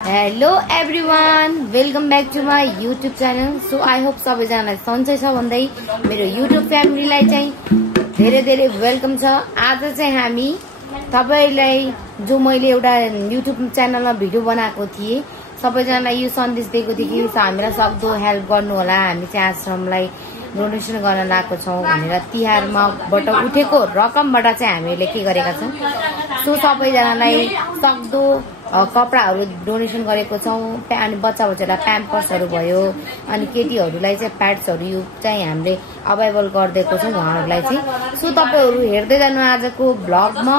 Hello everyone, welcome back to my YouTube channel. So I hope सबैजनालाई सन्चै छ भन्दै मेरो युट्युब फ्यामिलीलाई चाहिँ धेरै धेरै वेलकम छ। आज चाहिँ हामी तपाईलाई जो मैले एउटा युट्युब च्यानलमा भिडियो बनाएको थिएँ, सबैजनालाई यो सन्देश दिएको थिएँ कि हामीलाई सक्दो हेल्प गर्नु होला। हामी चाहिँ आश्रमलाई डोनेसन गर्न लागेको छौँ भनेर तिहारमाबाट उठेको रकमबाट चाहिँ हामीले के गरेका छौँ। सो सबैजनालाई सक्दो कपडाहरू डोनेसन गरेको छौँ। अनि बच्चा बच्चालाई प्याम्पर्सहरू भयो, अनि केटीहरूलाई चाहिँ प्याड्सहरू यो चाहिँ हामीले अभाइलेबल गरिदिएको छौँ उहाँहरूलाई चाहिँ। सो तपाईँहरू हेर्दै जानु आजको भ्लगमा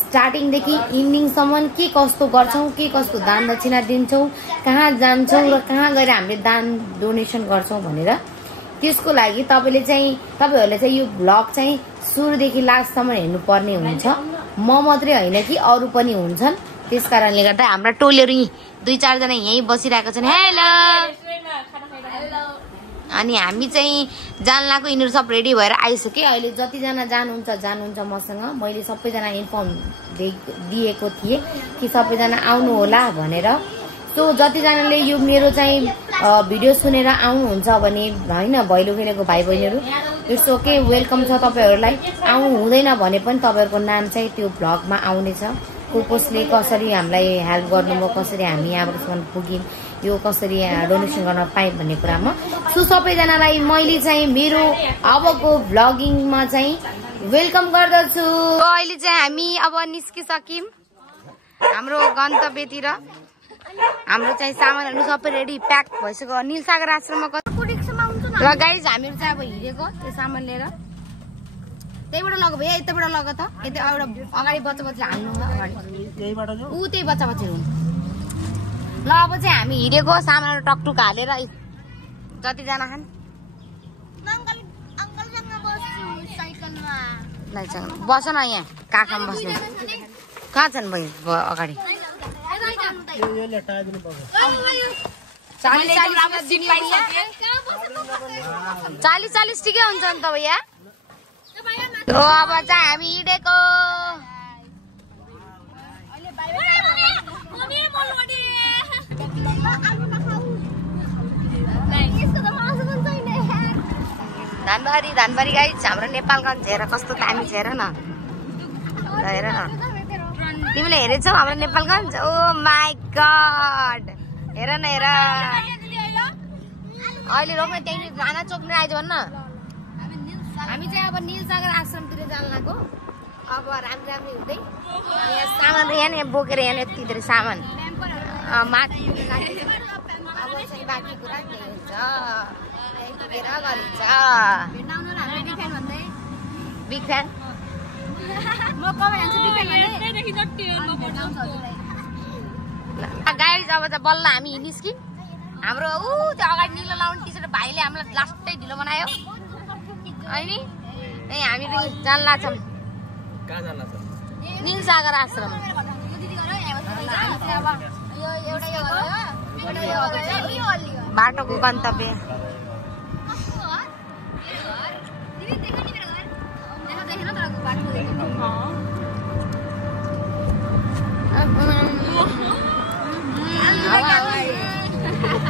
स्टार्टिङदेखि इन्डिङसम्म के कस्तो गर्छौँ, के कस्तो दान दक्षिणा दिन्छौँ, कहाँ जान्छौँ र कहाँ गएर हामीले दान डोनेसन गर्छौँ भनेर। त्यसको लागि तपाईँहरूले चाहिँ यो भ्लग चाहिँ सुरुदेखि लास्टसम्म हेर्नुपर्ने हुन्छ। म मात्रै होइन कि अरू पनि हुन्छन्। त्यस कारणले गर्दा हाम्रा टोलीहरू दुई चारजना यहीँ बसिरहेका छन्। हेलो। अनि हामी चाहिँ जान लागेको, यिनीहरू सब रेडी भएर आइसके। अहिले जतिजना जानुहुन्छ मसँग मैले सबैजना इन्फर्म दिएको थिएँ कि सबैजना आउनु होला भनेर। सो जतिजनाले यो मेरो चाहिँ भिडियो सुनेर आउनुहुन्छ भने होइन, भैलो खेलेको भाइ बहिनीहरू इट्स ओके, वेलकम छ तपाईँहरूलाई। आउनु हुँदैन भने पनि तपाईँहरूको नाम चाहिँ त्यो भ्लगमा आउनेछ। कसले कसरी हामीलाई हेल्प गर्नुभयो, कसरी हामी यहाँबाटसम्म पुग्यौँ, यो कसरी डोनेसन गर्न पाएँ भन्ने कुरामा। सो सबैजनालाई मैले चाहिँ मेरो अबको भ्लगिङमा चाहिँ वेलकम गर्दछु। अहिले चाहिँ हामी अब निस्किसक्यौँ हाम्रो गन्तव्यतिर। हाम्रो चाहिँ सामानहरू सबै रेडी प्याक भइसक्यो। निलसागर आश्रममा र गाइज हामीहरू चाहिँ अब हिँडेको त्यो सामान लिएर। त्यहीबाट लग भैया, यताबाट लग त। यता एउटा अगाडि बच्चा बच्चा हाल्नु त्यही बच्चा बच्चाहरू हुन्। ल अब चाहिँ हामी हिँडेको सामानहरू टकटुक हालेर जतिजना खान् बस न, यहाँ काकामा बस्ने कहाँ छन् भाइ अगाडि। 40 ठिकै हुन्छ नि त भैया। अब चाहिँ हामी हिँडेको। धानबारी गाइज हाम्रो नेपालगञ्ज हेर कस्तो दामी छ। हेर न, हेर न, तिमीले हेरेछौ हाम्रो नेपालगञ्ज? ओ माई गड, हेर न, हेर। अहिले रोक्न त्यही खाना चोक्ने आइज भन्न। हामी चाहिँ अब निलसागर आश्रमतिर जान लागेको। अब राम्रो हुँदै यहाँ सामान यहाँ बोकेर यहाँ यति धेरै सामान माथि अब चाहिँ बाँकी कुरा त्यही हुन्छ, त्यही पुगेर गरिन्छ। Big fan guys. अब त बल्ल हामी निस्क्यौँ। हाम्रो त्यो अगाडि निलो लाउने टी सर्ट भाइले हामीलाई लास्टै ढिलो बनायो। अनि हामी जान लाग्छौँ निलसागर आश्रम। बाटोको गन्तव्य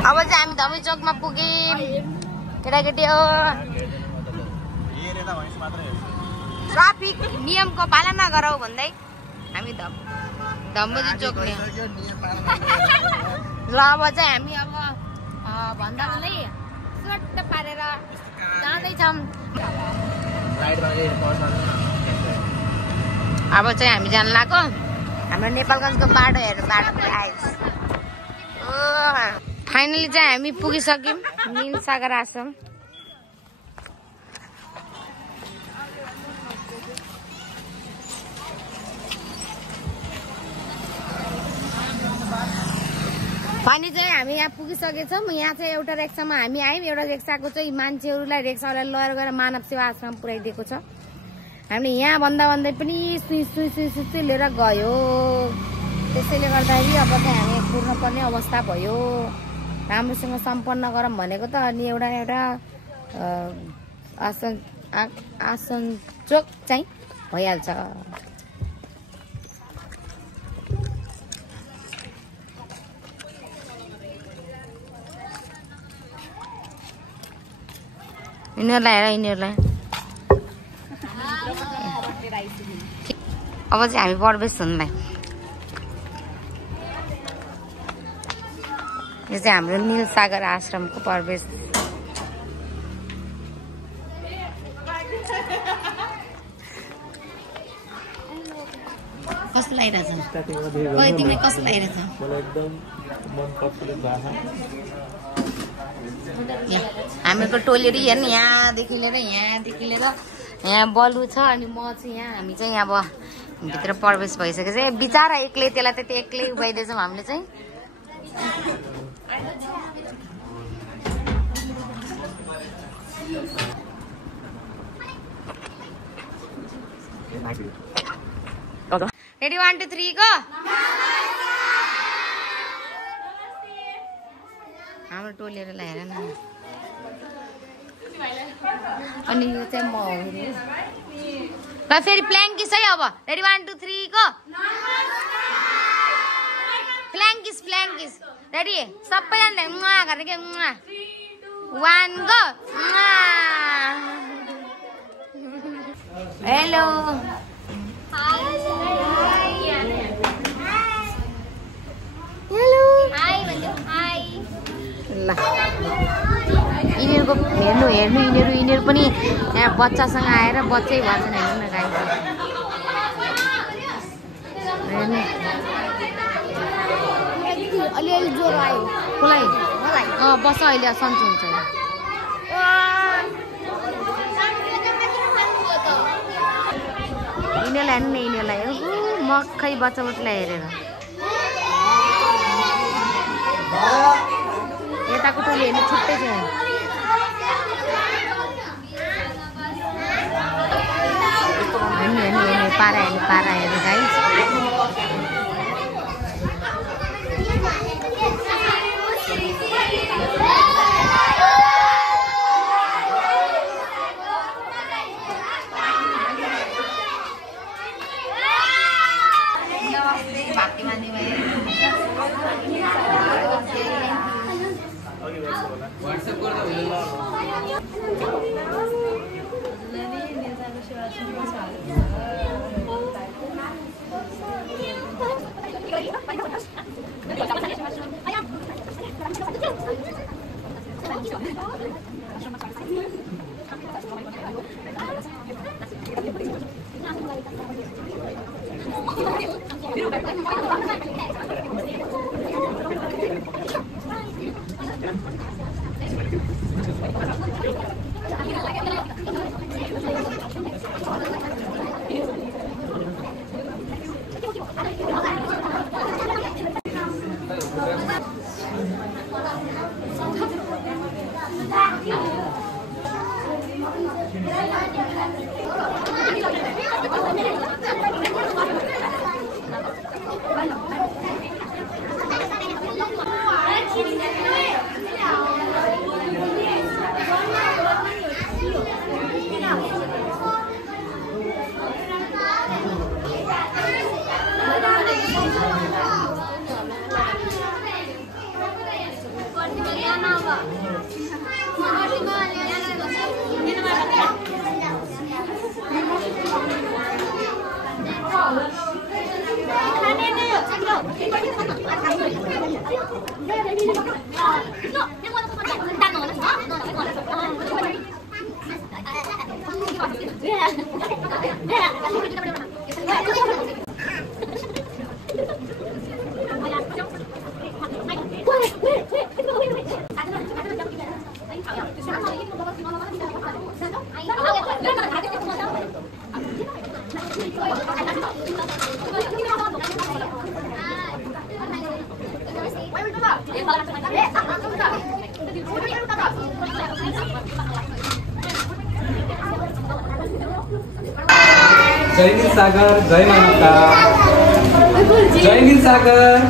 अब चाहिँ हामी धमी चोकमा पुग्यौँ केटाकेटी हो। ट्राफिक नियमको पालना गरौ भन्दै हामी धम्बोजी चोकले। ल अब चाहिँ हामी अब भन्दा भन्दै सट्ट पारेर जाँदैछौँ। अब चाहिँ हामी जान लाग्यो हाम्रो नेपालगञ्जको बाटो हेर्नु। बाटो आइस फाइनली चाहिँ हामी पुगिसक्यौँ निलसागर आश्रम। भने चाहिँ हामी यहाँ पुगिसकेछौँ। यहाँ चाहिँ एउटा रिक्सामा हामी आयौँ। एउटा रिक्साको चाहिँ मान्छेहरूलाई रिक्सावाला लगेर गएर मानव सेवा आश्रम पुर्याइदिएको छ। हामीले यहाँ भन्दै पनि सुई लिएर गयो। त्यसैले गर्दाखेरि अब चाहिँ हामी कुर्नुपर्ने अवस्था भयो। राम्रोसँग सम्पन्न गरौँ भनेको त। अनि एउटा आसनचोक चाहिँ भइहाल्छ। यिनीहरूलाई हेर यिनीहरूलाई अब चाहिँ हामी प्रवेश हुनलाई यो चाहिँ हाम्रो नीलसागर आश्रमको प्रवेश कस्तो लागिरहेछ तिमीलाई कस्तो लागिरहेछ हामीको टोइलेट हेर्नु यहाँदेखि लिएर यहाँ बलु छ अनि म चाहिँ यहाँ हामी चाहिँ अब भित्र प्रवेश भइसकेको छ बिचारा एक्लै त्यसलाई त्यति एक्लै उभाइदिएछौँ हामीले चाहिँ रेडी 1 2 3 को हाम्रो टोलीहरुलाई हेर न अनि यो चाहिँ म हो नि ल फेरि प्ल्याङ्किस है अब रेडी 1 2 3 को प्ल्याङ्किस रेडी सबैजनाले मुआ गर्ने के मुआ 1 गो हेलो यिनीहरूको हेर्नु यिनीहरू पनि यहाँ बच्चासँग आएर बच्चै भन्छन् हेर्नु न गाई अलिअलि ज्वरो आयो कसलाई बस अहिले सन्चो हुन्छ यिनीहरूलाई हेर्नु न यिनीहरूलाई मक्खै बच्चालाई हेरेर यताको टोली हेर्नु छुट्टै छ हेर्नु पारा हेर्नु गाइस जय नीलसागर जय मानवता जय नीलसागर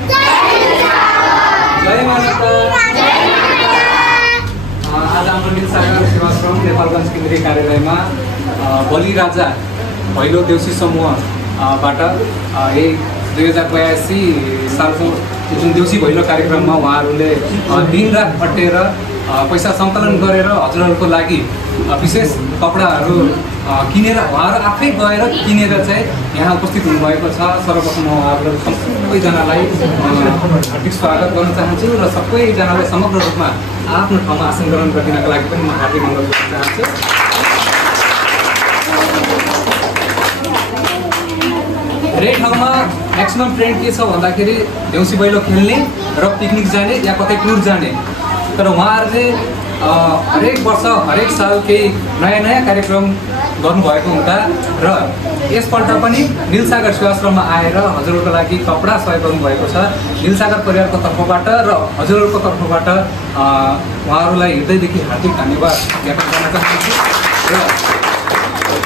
जय मानवता आज हाम्रो नीलसागर सेवाश्रम नेपालगञ्ज केन्द्रीय कार्यालयमा बलिराजा भैलो देउसी समूहबाट यही 2082 सालको जुन देउसी भैलो कार्यक्रममा उहाँहरूले दिन रात खटेर पैसा सङ्कलन गरेर हजुरहरूको लागि विशेष कपडाहरू किनेर उहाँहरू आफै गएर किनेर चाहिँ यहाँ उपस्थित हुनुभएको छ। सर्वप्रथम म उहाँहरू सबैजनालाई हार्दिक स्वागत गर्न चाहन्छु र सबैजनालाई समग्र रूपमा आफ्नो ठाउँमा आसन ग्रहण गरिदिनको लागि पनि म हार्दिक अनुरोध गर्न चाहन्छु। धेरै ठाउँमा म्याक्सिमम ट्रेन्ड के छ भन्दाखेरि देउसी भैलो खेल्ने र पिकनिक जाने या कतै टुर जाने, तर उहाँहरूले हरेक वर्ष हरेक साल केही नयाँ नयाँ कार्यक्रम गर्नुभएको हुँदा र यसपल्ट पनि नीलसागर सेवाश्रममा आएर हजुरहरूको लागि कपडा सहयोग गर्नुभएको छ। नीलसागर परिवारको तर्फबाट र हजुरहरूको तर्फबाट उहाँहरूलाई हृदयदेखि हार्दिक धन्यवाद ज्ञापन गर्न चाहन्छु। र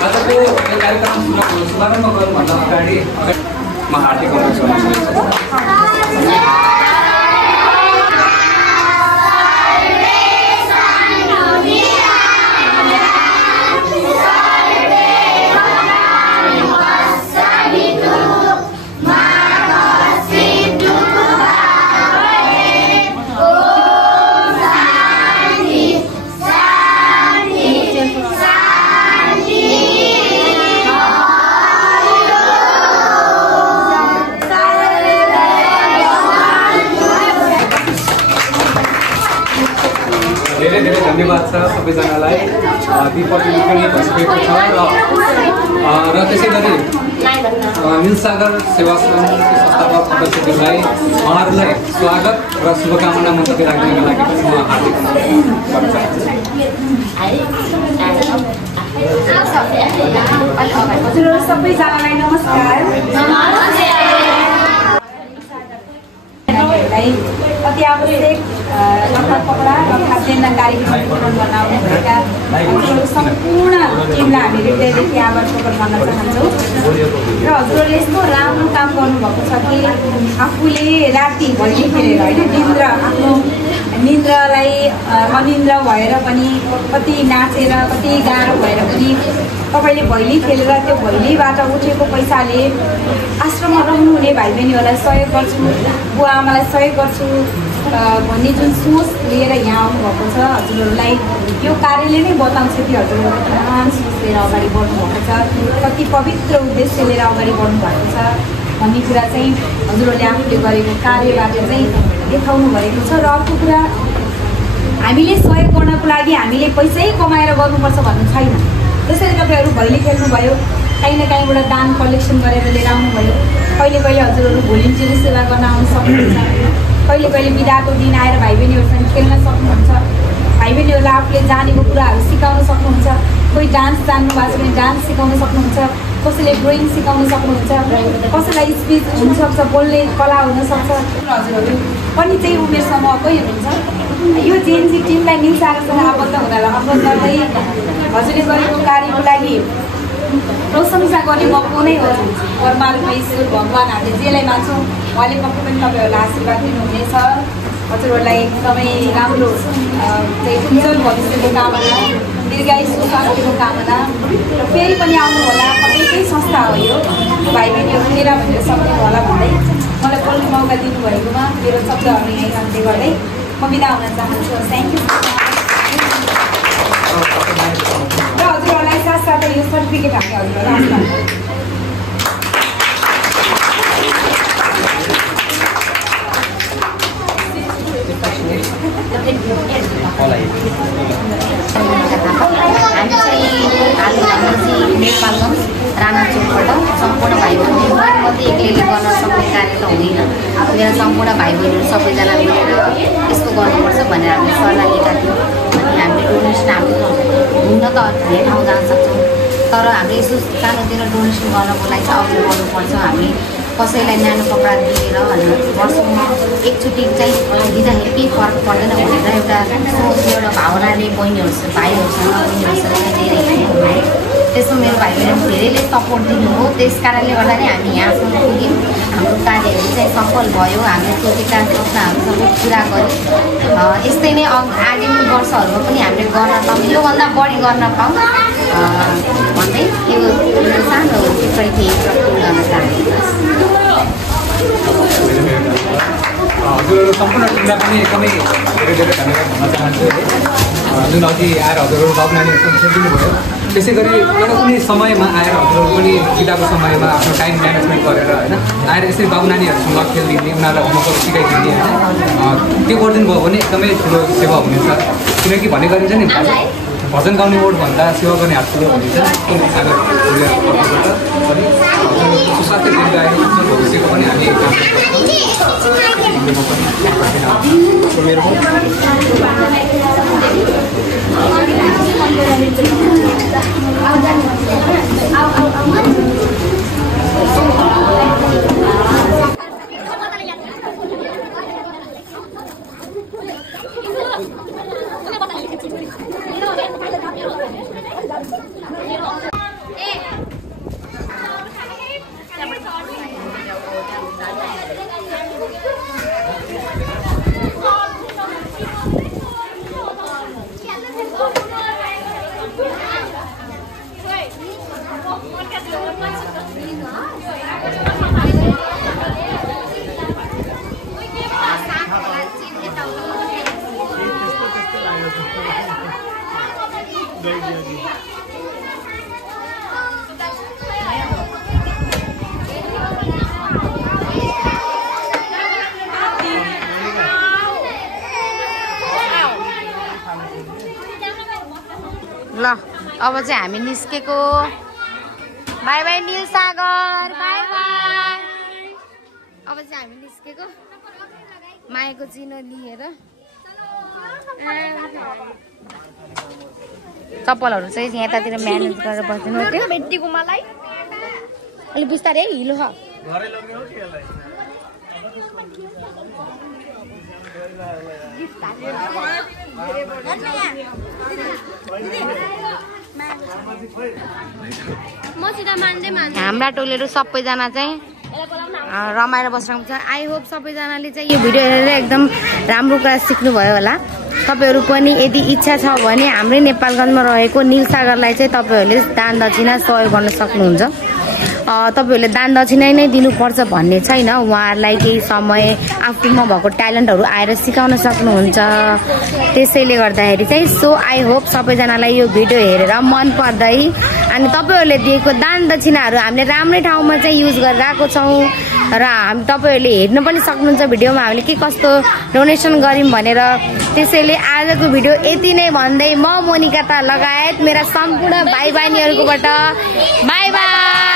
आजको यो कार्यक्रमको शुभारम्भ गर्नुभन्दा अगाडि म हार्दिक अनुरोध गर्न चाहन्छु। धेरै धेरै धन्यवाद छ सबैजनालाई। दिपक पनि भइसकेको छ र त्यसै गरी नीलसागर सेवाश्रमको संस्थापक सदस्यहरूलाई उहाँहरूलाई स्वागत र शुभकामना मन्तव्य राख्नको लागि पनि म हार्दिक अनुरोध गर्न चाहन्छु। हजुर सबैजनालाई नमस्कार। अति आवश्यक कपडा र खाद्यान्न कार्यक्रम वितरण गर्न आउनुभएका सम्पूर्ण टिमलाई हामी हृदयदेखि आभार प्रकट गर्न चाहन्छौँ। र हजुरहरूले यस्तो राम्रो काम गर्नुभएको छ कि आफूले राति भैली खेलेर होइन आफ्नो निन्द्रालाई अनिन्द्रा भएर पनि कति नाचेर कति गाह्रो भएर पनि तपाईँले भैली खेलेर त्यो भैलीबाट उठेको पैसाले आश्रममा रहनुहुने भाइ बहिनीहरूलाई सहयोग गर्छु, बुवा आमालाई सहयोग गर्छु भन्ने जुन सोच लिएर यहाँ आउनुभएको छ। हजुरहरूलाई यो कार्यले नै बताउँछ कि हजुरहरू महान सोच लिएर अगाडि बढ्नुभएको छ, कति पवित्र उद्देश्य लिएर अगाडि बढ्नुभएको छ भन्ने कुरा चाहिँ हजुरहरूले आफूले गरेको कार्यबाट चाहिँ देखाउनु भएको छ। र अर्को कुरा, हामीले सहयोग गर्नको लागि हामीले पैसै कमाएर गर्नुपर्छ भन्नु छैन। त्यसैले तपाईँहरू भैली खेल्नुभयो, काहीँ न काहीँबाट दान कलेक्सन गरेर लिएर आउनुभयो। कहिले कहिले हजुरहरू भोलिन्टियर सेवा गर्न आउनु सक्नुहुन्छ, कहिले कहिले बिदाको दिन आएर भाइ बहिनीहरूसँग खेल्न सक्नुहुन्छ, भाइ बहिनीहरूलाई आफूले जानेको कुराहरू सिकाउन सक्नुहुन्छ। कोही डान्स जान्नु भएको छ भने डान्स सिकाउन सक्नुहुन्छ, कसैले ड्रइङ सिकाउन सक्नुहुन्छ, कसैलाई स्पिच हुनसक्छ, बोल्ने कला हुनसक्छ। हजुरहरू पनि त्यही उमेर समूहकै हुनुहुन्छ। यो जेएनजी टिमलाई नीलसागरसँग आबद्ध गर्दै हजुरले गरेको कार्यको लागि प्रशंसा गर्ने मौका नै हो। परमात्मा ईश्वर भगवान् हामीले जेलाई मान्छौँ उहाँले पक्कै पनि तपाईँहरूलाई आशीर्वाद दिनुहुनेछ। हजुरहरूलाई एकदमै राम्रो चाहिँ उज्जवल भविष्यको कामना, दीर्घायु स्वास्थ्यको कामना र फेरि पनि आउनु होला। तपाईँकै संस्था हो यो, भाइ बहिनीहरू मेरा भनेर सक्नु होला भन्दै मलाई बोल्ने मौका दिनुभएकोमा मेरो शब्दहरू यहीँ अन्त्य गर्दै म बिदा हुन चाहन्छु। Thank you. र हजुरहरूलाई साथसाथै यो सर्टिफिकेट हामी हजुरहरूलाई नेपालगञ्ज राणाचोकबाट सम्पूर्ण भाइ बहिनी मध्ये एक्लैले गर्न सक्ने कार्य त हुँदैन। मेरो सम्पूर्ण भाइ बहिनीहरू सबैजना मिलेर यस्तो गर्नुपर्छ भनेर हामीले सल्लाह लिएका थियौँ। अनि हामीले डोनेसन हाम्रो हुन त धेरै ठाउँ जान सक्छौँ, तर हामीले यसो सानोतिर डोनेसन गर्नको लागि चाहिँ अघि बढ्नुपर्छ। हामी कसैलाई न्यानो कपडा दिएर वर्षमा एकचोटि चाहिँ दिँदाखेरि केही फरक पर्दैन भनेर एउटा एउटा भावनाले बहिनीहरूसँग भाइहरूसँग बहिनीहरूसँग धेरै त्यसो मेरो भाइ बहिनी धेरैले सपोर्ट दिनुभयो। त्यस कारणले गर्दा नै हामी यहाँसम्म पुग्यौँ। हाम्रो कार्यहरू चाहिँ सफल भयो, हामीले सोचेका सपनाहरू सबै पुरा गऱ्यौँ। यस्तै नै आगामी वर्षहरूमा पनि हामीले गर्न पाऊँ, योभन्दा बढी गर्न पाऊँ भन्दै यो सानो टिप्पणी गर्न चाहन्छु। हजुरहरू सम्पूर्ण टिमलाई पनि एकदमै धेरै धेरै धन्यवाद भन्न चाहन्छु है, जुन अघि आएर हजुरहरू बाबु नानीहरूसँग खेलिदिनु भयो। त्यसै गरी एउटा कुनै समयमा आएर हजुरहरू पनि बिदाको समयमा आफ्नो टाइम म्यानेजमेन्ट गरेर होइन आएर यसरी बाबु नानीहरूसँग खेलिदिने, उनीहरूलाई होमवर्कहरू सिकाइदिने होइन त्यो गरिदिनु भयो भने एकदमै ठुलो सेवा हुनेछ। किनकि भन्ने गरिन्छ नि भजन गाउने मोडभन्दा सेवा गर्ने हात ठुलो भनिन्छ। सागर अनि सुसाध्य भविष्यको पनि हामी ल अब चाहिँ हामी निस्केको। By by nil Sagar, by by. अब चाहिँ हामी निस्केको मायाको चिनो लिएर। चप्पलहरू चाहिँ यतातिर म्यानेज गरेर बस्दिनु त्यो बेटीको मलाई अलि बिस्तारै हिलो छ। हाम्रा टोलीहरू सबैजना चाहिँ रमाएर बसिरहेको छ। आई होप सबैजनाले चाहिँ यो भिडियो हेरेर एकदम राम्रो कुरा सिक्नुभयो होला। तपाईँहरू पनि यदि इच्छा छ भने हाम्रै नेपालगञ्जमा रहेको निल सागरलाई चाहिँ तपाईँहरूले दान दक्षिणा सहयोग गर्न सक्नुहुन्छ। तपाईँहरूले दान दक्षिणा नै दिनुपर्छ भन्ने छैन। उहाँहरूलाई केही समय आफूमा भएको ट्यालेन्टहरू आएर सिकाउन सक्नुहुन्छ। त्यसैले गर्दाखेरि चाहिँ सो आई होप सबैजनालाई यो भिडियो हेरेर मन पर्दै अनि तपाईँहरूले दिएको दान दक्षिणाहरू हामीले राम्रै ठाउँमा चाहिँ युज गरिरहेको छौँ र तपाईँहरूले हेर्न पनि सक्नुहुन्छ भिडियोमा हामीले के कस्तो डोनेसन गऱ्यौँ भनेर। त्यसैले आजको भिडियो यति नै भन्दै म मोनिका त लगायत मेरा सम्पूर्ण भाइ बहिनीहरूकोबाट बाई बाई।